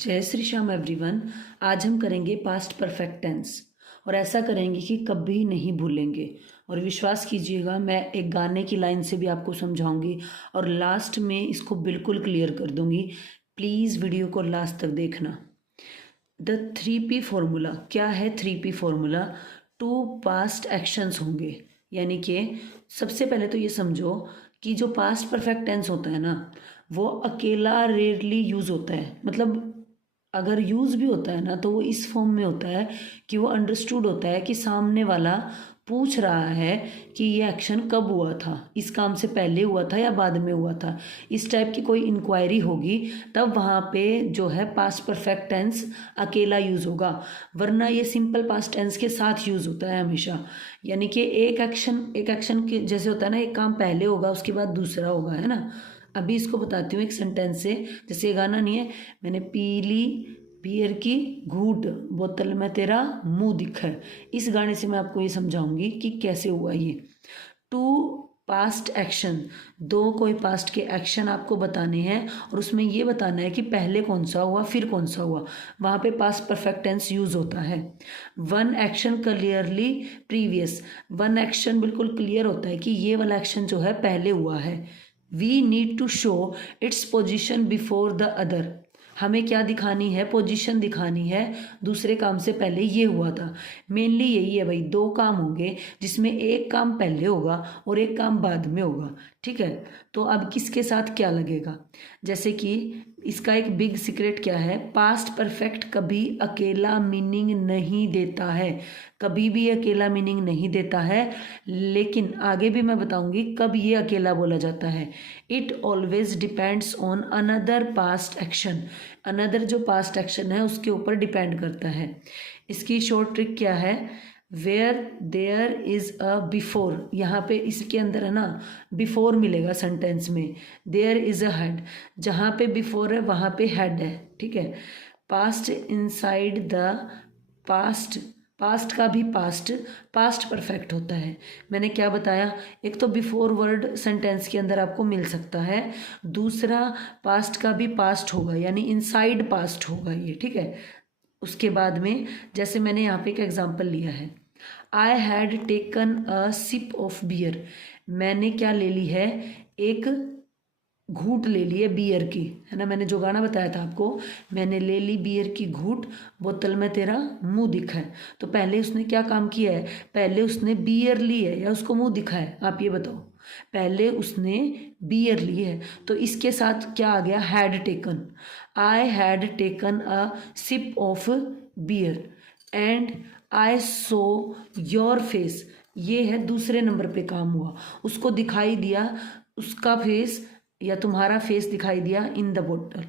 जय श्री श्याम एवरीवन। आज हम करेंगे पास्ट परफेक्ट टेंस और ऐसा करेंगे कि कभी नहीं भूलेंगे। और विश्वास कीजिएगा, मैं एक गाने की लाइन से भी आपको समझाऊंगी और लास्ट में इसको बिल्कुल क्लियर कर दूंगी। प्लीज़ वीडियो को लास्ट तक देखना। द 3P फॉर्मूला क्या है? 3P formula, to past actions होंगे। यानी कि सबसे पहले तो ये समझो कि जो पास्ट परफेक्ट टेंस होता है ना, वो अकेला रेयरली यूज़ होता है। मतलब अगर यूज़ भी होता है ना, तो वो इस फॉर्म में होता है कि वो अंडरस्टूड होता है कि सामने वाला पूछ रहा है कि ये एक्शन कब हुआ था, इस काम से पहले हुआ था या बाद में हुआ था। इस टाइप की कोई इंक्वायरी होगी तब वहाँ पे जो है पास्ट परफेक्ट टेंस अकेला यूज़ होगा, वरना ये सिंपल पास्ट टेंस के साथ यूज़ होता है हमेशा। यानी कि एक एक्शन के जैसे होता है ना, एक काम पहले होगा उसके बाद दूसरा होगा, है ना। अभी इसको बताती हूँ एक सेंटेंस से। जैसे ये गाना नहीं है, मैंने पी ली बियर की घूंट, बोतल में तेरा मुंह दिखा है। इस गाने से मैं आपको ये समझाऊंगी कि कैसे हुआ ये। टू पास्ट एक्शन, दो कोई पास्ट के एक्शन आपको बताने हैं और उसमें ये बताना है कि पहले कौन सा हुआ फिर कौन सा हुआ। वहाँ पे पास्ट परफेक्ट टेंस यूज होता है। One action clearly previous, one action बिल्कुल क्लियर होता है कि ये वाला एक्शन जो है पहले हुआ है। We need to show its position before the other, हमें क्या दिखानी है? पोजीशन दिखानी है, दूसरे काम से पहले ये हुआ था। मेनली यही है भाई, दो काम होंगे जिसमें एक काम पहले होगा और एक काम बाद में होगा। ठीक है, तो अब किसके साथ क्या लगेगा? जैसे कि इसका एक बिग सीक्रेट क्या है, पास्ट परफेक्ट कभी अकेला मीनिंग नहीं देता है, कभी भी अकेला मीनिंग नहीं देता है। लेकिन आगे भी मैं बताऊंगी कब ये अकेला बोला जाता है। It always depends on another past action, another जो पास्ट एक्शन है उसके ऊपर डिपेंड करता है। इसकी शॉर्ट ट्रिक क्या है? Where there is a before, यहाँ पे इसके अंदर है ना बिफोर मिलेगा सेंटेंस में। देयर इज अ हेड, जहाँ पे बिफोर है वहाँ पे हेड है। ठीक है, past inside the past, past का भी पास्ट परफेक्ट होता है। मैंने क्या बताया? एक तो बिफोर वर्ड सेंटेंस के अंदर आपको मिल सकता है, दूसरा पास्ट का भी पास्ट होगा, यानी इनसाइड पास्ट होगा ये। ठीक है, उसके बाद में जैसे मैंने यहाँ पे एक एग्जांपल लिया है, I had taken a sip of beer, मैंने क्या ले ली है? एक घूंट ले ली है बियर की, है ना। मैंने जो गाना बताया था आपको, मैंने ले ली बियर की घूंट, बोतल में तेरा मुंह दिखा है। तो पहले उसने क्या काम किया है? पहले उसने बियर ली है या उसको मुंह दिखा है? आप ये बताओ। पहले उसने बियर ली है, तो इसके साथ क्या आ गया? Had taken. I had taken a sip of beer and I saw your face, ये है दूसरे नंबर पे काम हुआ, उसको दिखाई दिया उसका फेस या तुम्हारा फेस दिखाई दिया इन द बोतल।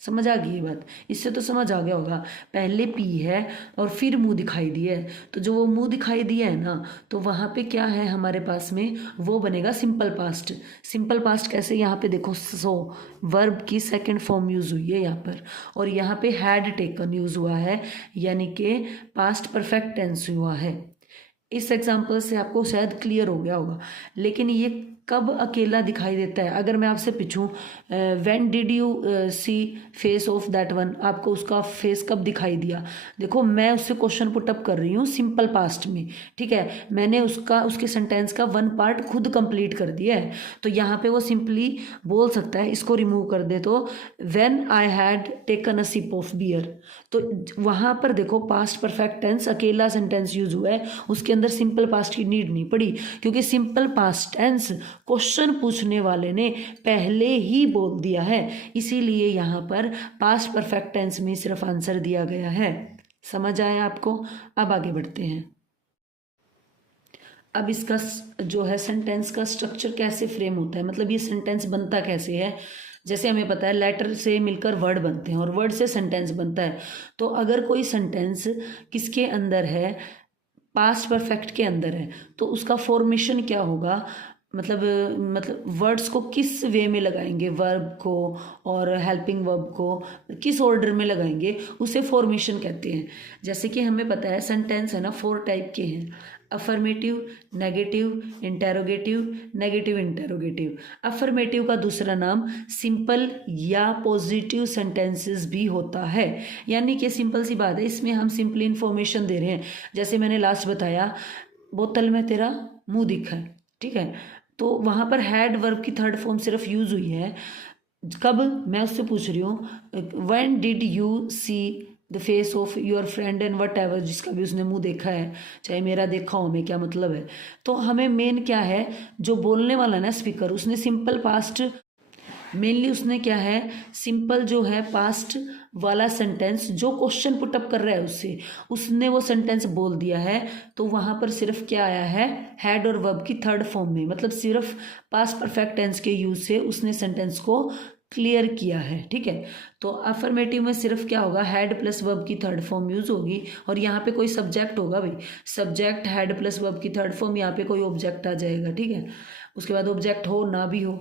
समझ आ गई ये बात? इससे तो समझ आ गया होगा, पहले पी है और फिर मुंह दिखाई दिया है। तो जो वो मुंह दिखाई दिया है ना, तो वहाँ पे क्या है हमारे पास में? वो बनेगा सिंपल पास्ट। सिंपल पास्ट कैसे? यहाँ पे देखो, सो वर्ब की सेकंड फॉर्म यूज हुई है यहाँ पर, और यहाँ पे हैड टेकन यूज हुआ है, यानी कि पास्ट परफेक्ट टेंस हुआ है। इस एग्जाम्पल से आपको शायद क्लियर हो गया होगा। लेकिन ये कब अकेला दिखाई देता है? अगर मैं आपसे पूछूं when did you see face of that one, आपको उसका फेस कब दिखाई दिया? देखो, मैं उससे क्वेश्चन पुट अप कर रही हूँ सिंपल पास्ट में। ठीक है, मैंने उसके सेंटेंस का वन पार्ट खुद कंप्लीट कर दिया है, तो यहाँ पे वो सिंपली बोल सकता है, इसको रिमूव कर दे तो when I had taken a sip of beer. तो वहाँ पर देखो पास्ट परफेक्ट टेंस अकेला सेंटेंस यूज हुआ है, उसके अंदर सिंपल पास्ट की नीड नहीं पड़ी, क्योंकि सिंपल पास्ट टेंस क्वेश्चन पूछने वाले ने पहले ही बोल दिया है, इसीलिए यहाँ पर पास्ट परफेक्ट टेंस में सिर्फ आंसर दिया गया है। समझ आया आपको? अब आगे बढ़ते हैं। अब इसका जो है सेंटेंस का स्ट्रक्चर कैसे फ्रेम होता है, मतलब ये सेंटेंस बनता कैसे है। जैसे हमें पता है लेटर से मिलकर वर्ड बनते हैं और वर्ड से सेंटेंस बनता है। तो अगर कोई सेंटेंस किसके अंदर है? पास्ट परफेक्ट के अंदर है, तो उसका फॉर्मेशन क्या होगा? मतलब वर्ड्स को किस वे में लगाएंगे, वर्ब को और हेल्पिंग वर्ब को किस ऑर्डर में लगाएंगे, उसे फॉर्मेशन कहते हैं। जैसे कि हमें पता है सेंटेंस है ना 4 टाइप के हैं, affirmative, negative, interrogative, negative interrogative. Affirmative का दूसरा नाम सिंपल या पॉजिटिव सेंटेंसेस भी होता है, यानी कि सिंपल सी बात है, इसमें हम सिंपली इंफॉर्मेशन दे रहे हैं। जैसे मैंने लास्ट बताया, बोतल में तेरा मुंह दिखा है, ठीक है, तो वहाँ पर हैड वर्ब की थर्ड फॉर्म सिर्फ यूज हुई है। कब, मैं उससे पूछ रही हूँ when did you see the face of your friend and what ever, जिसका भी उसने मुंह देखा है, चाहे मेरा देखा हो, हमें क्या मतलब है। तो हमें मेन क्या है, जो बोलने वाला ना स्पीकर, उसने सिंपल पास्ट, मेनली उसने क्या है, सिंपल जो है पास्ट वाला सेंटेंस जो क्वेश्चन पुटअप कर रहा है उससे, उसने वो सेंटेंस बोल दिया है। तो वहाँ पर सिर्फ क्या आया है, हैड और वर्ब की थर्ड फॉर्म में, मतलब सिर्फ पास्ट परफेक्ट टेंस के यूज से उसने सेंटेंस को क्लियर किया है, ठीक है। तो अफर्मेटिव में सिर्फ क्या होगा, हैड प्लस वर्ब की थर्ड फॉर्म यूज होगी, और यहाँ पे कोई सब्जेक्ट होगा भाई, सब्जेक्ट हैड प्लस वर्ब की थर्ड फॉर्म, यहाँ पे कोई ऑब्जेक्ट आ जाएगा, ठीक है। उसके बाद ऑब्जेक्ट हो ना भी हो,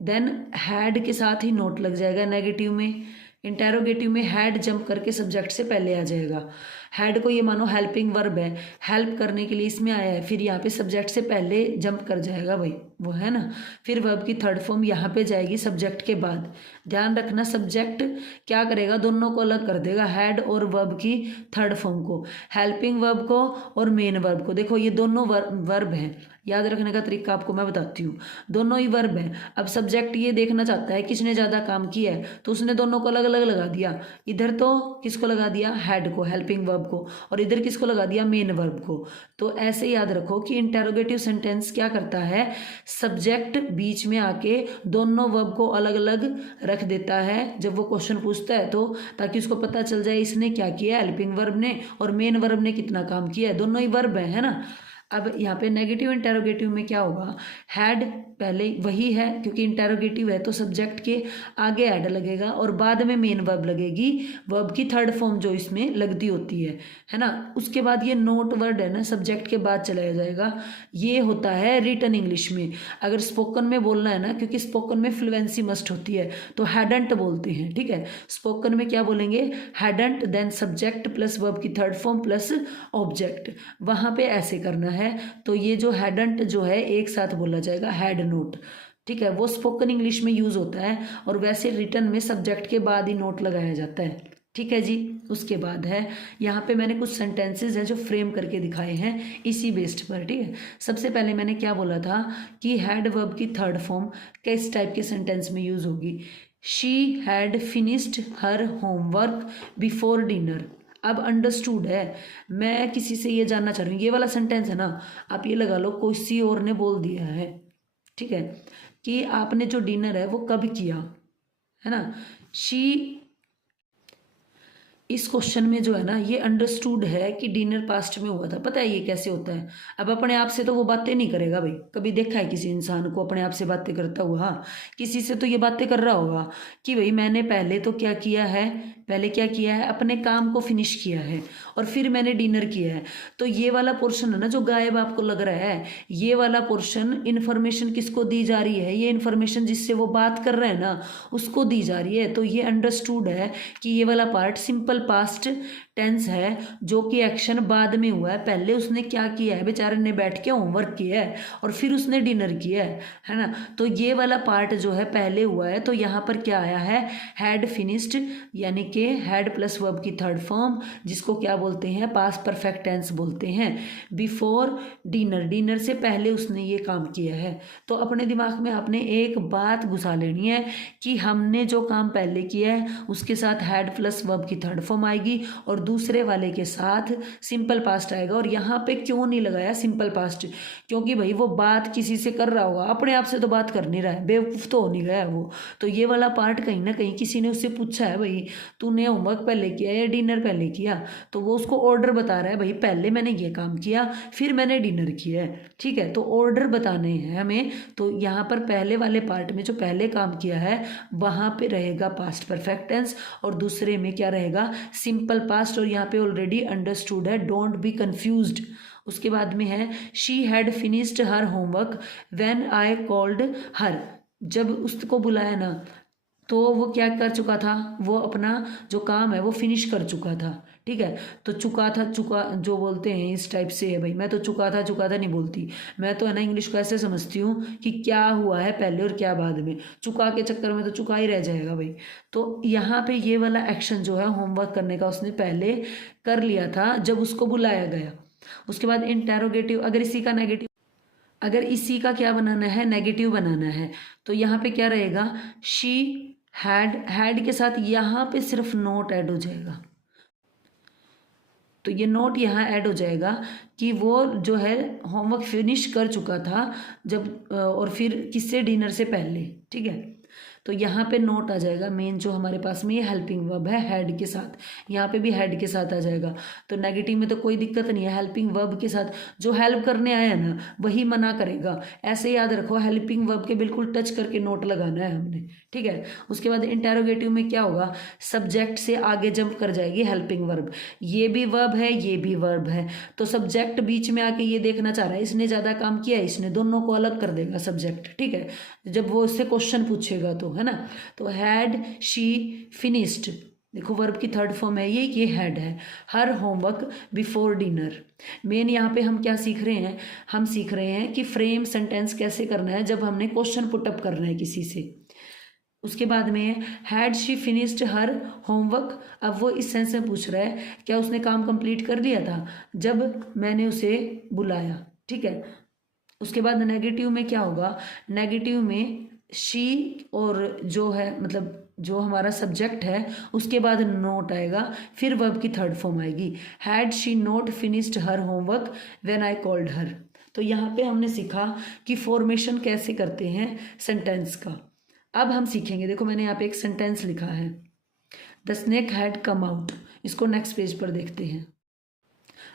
देन हैड के साथ ही नोट लग जाएगा। नेगेटिव में, इंटेरोगेटिव में हैड जंप करके सब्जेक्ट से पहले आ जाएगा। हैड को ये मानो हेल्पिंग वर्ब है, हेल्प करने के लिए इसमें आया है, फिर यहाँ पे सब्जेक्ट से पहले जंप कर जाएगा भाई, वो है ना। फिर वर्ब की थर्ड फॉर्म यहाँ पे जाएगी सब्जेक्ट के बाद। ध्यान रखना, सब्जेक्ट क्या करेगा, दोनों को अलग कर देगा, हैड और वर्ब की थर्ड फॉर्म को, हेल्पिंग वर्ब को और मेन वर्ब को। देखो ये दोनों वर्ब हैं, याद रखने का तरीका आपको मैं बताती हूँ, दोनों ही वर्ब हैं। अब सब्जेक्ट ये देखना चाहता है किसने ज़्यादा काम किया है, तो उसने दोनों को अलग अलग लगा दिया। इधर तो किसको लगा दिया, हैड को, हेल्पिंग वर्ब को, और इधर किसको लगा दिया, मेन वर्ब को। तो ऐसे याद रखो कि इंटेरोगेटिव सेंटेंस क्या करता है, सब्जेक्ट बीच में आके दोनों वर्ब को अलग अलग रख देता है जब वो क्वेश्चन पूछता है, तो ताकि उसको पता चल जाए इसने क्या किया, हेल्पिंग वर्ब ने, और मेन वर्ब ने कितना काम किया है, दोनों ही वर्ब है ना। अब यहाँ पे नेगेटिव इंटेरोगेटिव में क्या होगा, हैड पहले वही है, क्योंकि इंटेरोगेटिव है तो सब्जेक्ट के आगे ऐड लगेगा और बाद में मेन वर्ब लगेगी, वर्ब की थर्ड फॉर्म जो इसमें लगती होती है ना। उसके बाद ये नोट वर्ड है ना, सब्जेक्ट के बाद चलाया जाएगा। ये होता है रिटन इंग्लिश में। अगर स्पोकन में बोलना है ना, क्योंकि स्पोकन में फ्लुएंसी मस्ट होती है, तो हैडंट बोलते हैं, ठीक है। स्पोकन में क्या बोलेंगे, hadn't, then subject plus verb की थर्ड फॉर्म प्लस ऑब्जेक्ट, वहाँ पे ऐसे करना है। तो ये जो हैडंट जो है एक साथ बोला जाएगा, हैड नोट, ठीक है। वो स्पोकन इंग्लिश में यूज होता है, और वैसे रिटन में सब्जेक्ट के बाद ही नोट लगाया जाता है, ठीक है जी। उसके बाद है यहाँ पे मैंने कुछ सेंटेंसेस हैं जो फ्रेम करके दिखाए हैं इसी बेस्ड पर, ठीक है। सबसे पहले मैंने क्या बोला था कि हैड वर्ब की थर्ड फॉर्म किस टाइप के सेंटेंस में यूज होगी, she had finished her homework before dinner. अब अंडरस्टूड है, मैं किसी से ये जानना चाह रही हूँ, ये वाला सेंटेंस है ना, आप ये लगा लो किसी और ने बोल दिया है, ठीक है, कि आपने जो डिनर है वो कब किया, है ना। शी, इस क्वेश्चन में जो है ना, ये अंडरस्टूड है कि डिनर पास्ट में हुआ था। पता है ये कैसे होता है, अब अपने आप से तो वो बातें नहीं करेगा भाई। कभी देखा है किसी इंसान को अपने आप से बातें करता हुआ, हाँ, किसी से तो ये बातें कर रहा होगा कि भाई मैंने पहले तो क्या किया है, पहले क्या किया है, अपने काम को फिनिश किया है और फिर मैंने डिनर किया है। तो ये वाला पोर्शन है ना जो गायब आपको लग रहा है, ये वाला पोर्शन इन्फॉर्मेशन किसको दी जा रही है, ये इन्फॉर्मेशन जिससे वो बात कर रहे हैं ना उसको दी जा रही है। तो ये अंडरस्टूड है कि ये वाला पार्ट सिंपल पास्ट टेंस है, जो कि एक्शन बाद में हुआ है। पहले उसने क्या किया है, बेचारे ने बैठ के होमवर्क किया है और फिर उसने डिनर किया है ना। तो ये वाला पार्ट जो है पहले हुआ है, तो यहाँ पर क्या आया है, हैड फिनिश्ड, यानी कि हैड प्लस वर्ब की थर्ड फॉर्म, जिसको क्या बोलते हैं, पास्ट परफेक्ट टेंस बोलते हैं। बिफोर डिनर, डिनर से पहले उसने ये काम किया है। तो अपने दिमाग में आपने एक बात घुसा लेनी है कि हमने जो काम पहले किया है उसके साथ हैड प्लस वर्ब की थर्ड फॉर्म आएगी और दूसरे वाले के साथ सिंपल पास्ट आएगा। और यहाँ पे क्यों नहीं लगाया सिंपल पास्ट, क्योंकि भाई वो बात किसी से कर रहा होगा, अपने आप से तो बात कर नहीं रहा है, बेवकूफ़ तो हो नहीं गया वो। तो ये वाला पार्ट कहीं ना कहीं किसी ने उससे पूछा है, भाई तूने होमवर्क पहले किया या डिनर पहले किया, तो वो उसको ऑर्डर बता रहा है, भाई पहले मैंने ये काम किया फिर मैंने डिनर किया है, ठीक है। तो ऑर्डर बताने हैं हमें, तो यहाँ पर पहले वाले पार्ट में जो पहले काम किया है वहाँ पे रहेगा पास्ट परफेक्ट टेंस और दूसरे में क्या रहेगा, सिंपल पास्ट। और यहाँ पे ऑलरेडी अंडरस्टूड है, डोंट बी कंफ्यूज्ड, उसके बाद में है she had finished her homework when I called her. जब उसको बुलाया ना तो वो क्या कर चुका था, वो अपना जो काम है वो फिनिश कर चुका था। ठीक है, तो चुका था, चुका जो बोलते हैं इस टाइप से है भाई। मैं तो चुका था नहीं बोलती, मैं तो है ना इंग्लिश को ऐसे समझती हूँ कि क्या हुआ है पहले और क्या बाद में। चुका के चक्कर में तो चुका ही रह जाएगा भाई। तो यहाँ पे ये वाला एक्शन जो है होमवर्क करने का उसने पहले कर लिया था जब उसको बुलाया गया। उसके बाद इंटेरोगेटिव, अगर इसी का क्या बनाना है, नेगेटिव बनाना है, तो यहाँ पे क्या रहेगा, शी हैड के साथ यहाँ पे सिर्फ नोट ऐड हो जाएगा। तो ये नोट यहाँ ऐड हो जाएगा कि वो जो है होमवर्क फिनिश कर चुका था जब और फिर किससे, डिनर से पहले। ठीक है, तो यहाँ पे नोट आ जाएगा। मेन जो हमारे पास में ये हेल्पिंग वर्ब है हैड के साथ, यहाँ पे भी हैड के साथ आ जाएगा। तो नेगेटिव में तो कोई दिक्कत नहीं है, हेल्पिंग वर्ब के साथ जो हेल्प करने आया ना वही मना करेगा। ऐसे याद रखो, हेल्पिंग वर्ब के बिल्कुल टच करके नोट लगाना है हमने। ठीक है, उसके बाद इंटेरोगेटिव में क्या होगा, सब्जेक्ट से आगे जंप कर जाएगी हेल्पिंग वर्ब। ये भी वर्ब है, ये भी वर्ब है, तो सब्जेक्ट बीच में आके ये देखना चाह रहा है इसने ज़्यादा काम किया है, इसने, दोनों को अलग कर देगा सब्जेक्ट। ठीक है, जब वो उससे क्वेश्चन पूछेगा तो, है ना। तो हैड शी फिनिश्ड, देखो वर्ब की थर्ड फॉर्म है ये हैड है, her homework before dinner. Main यहाँ पे हम क्या सीख रहे हैं, हम सीख रहे हैं कि फ्रेम सेंटेंस कैसे करना है जब हमने क्वेश्चन पुटअप करना है किसी से। उसके बाद में had she finished her homework, अब वो इस सेंस में पूछ रहा है क्या उसने काम कंप्लीट कर लिया था जब मैंने उसे बुलाया। ठीक है, उसके बाद नेगेटिव में क्या होगा, नेगेटिव में शी और जो है मतलब जो हमारा सब्जेक्ट है उसके बाद नोट आएगा, फिर वर्ब की थर्ड फॉर्म आएगी, had she note finished her homework when I called her. तो यहाँ पे हमने सीखा कि फॉर्मेशन कैसे करते हैं सेंटेंस का। अब हम सीखेंगे, देखो मैंने यहाँ पे एक सेंटेंस लिखा है, the snake had come out. इसको नेक्स्ट पेज पर देखते हैं।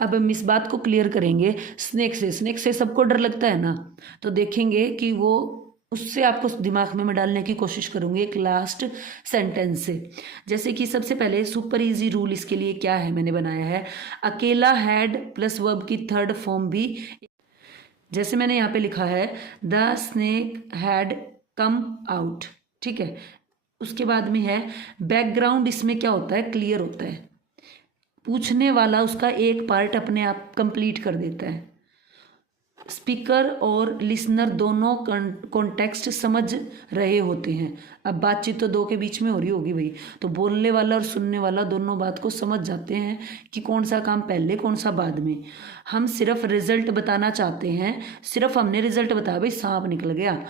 अब हम इस बात को क्लियर करेंगे, स्नेक से सबको डर लगता है ना, तो देखेंगे कि वो उससे आपको दिमाग में मैं डालने की कोशिश करूंगी एक लास्ट सेंटेंस से। जैसे कि सबसे पहले सुपर इजी रूल इसके लिए क्या है मैंने बनाया है, अकेला हैड प्लस वर्ब की थर्ड फॉर्म भी, जैसे मैंने यहाँ पे लिखा है the snake had come out. ठीक है, उसके बाद में है बैकग्राउंड, इसमें क्या होता है, क्लियर होता है, पूछने वाला उसका एक पार्ट अपने आप कंप्लीट कर देता है। स्पीकर और लिसनर दोनों कॉन्टेक्स्ट समझ रहे होते हैं। अब बातचीत तो दो के बीच में हो रही होगी भाई, तो बोलने वाला और सुनने वाला दोनों बात को समझ जाते हैं कि कौन सा काम पहले कौन सा बाद में। हम सिर्फ रिजल्ट बताना चाहते हैं, सिर्फ हमने रिजल्ट बताया भाई सांप निकल गया,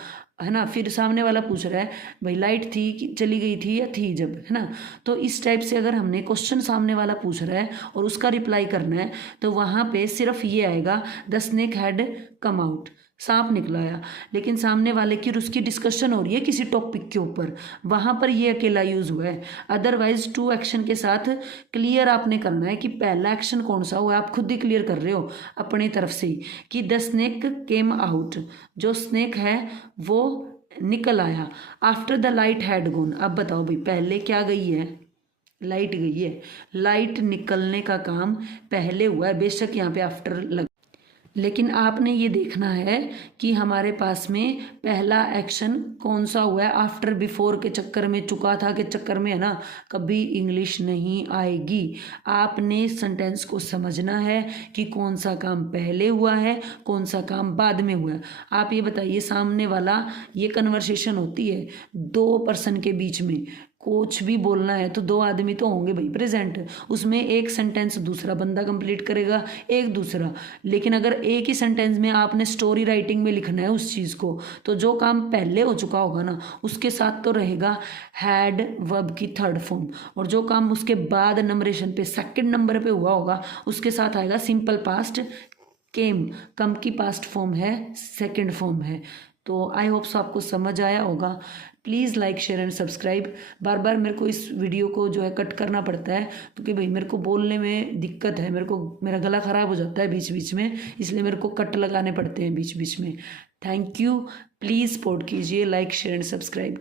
है ना, फिर सामने वाला पूछ रहा है भाई लाइट थी कि चली गई थी या थी जब, है ना। तो इस टाइप से अगर हमने क्वेश्चन सामने वाला पूछ रहा है और उसका रिप्लाई करना है तो वहाँ पे सिर्फ ये आएगा the snake had come out, सांप निकला आया। लेकिन सामने वाले की और उसकी डिस्कशन हो रही है किसी टॉपिक के ऊपर, वहाँ पर ये अकेला यूज हुआ है। अदरवाइज टू एक्शन के साथ क्लियर आपने करना है कि पहला एक्शन कौन सा हुआ है, आप खुद ही क्लियर कर रहे हो अपनी तरफ से ही कि द स्नेक केम आउट, जो स्नेक है वो निकल आया, after the light had gone. अब बताओ भाई पहले क्या गई है, लाइट गई है, लाइट निकलने का काम पहले हुआ है, बेशक यहाँ पे आफ्टर लग, लेकिन आपने ये देखना है कि हमारे पास में पहला एक्शन कौन सा हुआ है। आफ्टर बिफोर के चक्कर में, चुका था के चक्कर में, है ना, कभी इंग्लिश नहीं आएगी। आपने सेंटेंस को समझना है कि कौन सा काम पहले हुआ है कौन सा काम बाद में हुआ है। आप ये बताइए, सामने वाला, ये कन्वर्सेशन होती है दो पर्सन के बीच में, कुछ भी बोलना है तो दो आदमी तो होंगे भाई प्रेजेंट, उसमें एक सेंटेंस दूसरा बंदा कंप्लीट करेगा, एक दूसरा। लेकिन अगर एक ही सेंटेंस में आपने स्टोरी राइटिंग में लिखना है उस चीज़ को, तो जो काम पहले हो चुका होगा ना उसके साथ तो रहेगा हैड वर्ब की थर्ड फॉर्म, और जो काम उसके बाद नंबरेशन पे सेकंड नंबर पे हुआ होगा उसके साथ आएगा सिंपल पास्ट केम, कम की पास्ट फॉर्म है, सेकंड फॉर्म है। तो आई होप सो आपको समझ आया होगा। Please like share and subscribe. बार बार मेरे को इस वीडियो को जो है कट करना पड़ता है क्योंकि भाई मेरे को बोलने में दिक्कत है, मेरा गला ख़राब हो जाता है बीच बीच में, इसलिए मेरे को कट लगाने पड़ते हैं बीच बीच में। थैंक यू, प्लीज़ सपोर्ट कीजिए, लाइक शेयर एंड सब्सक्राइब।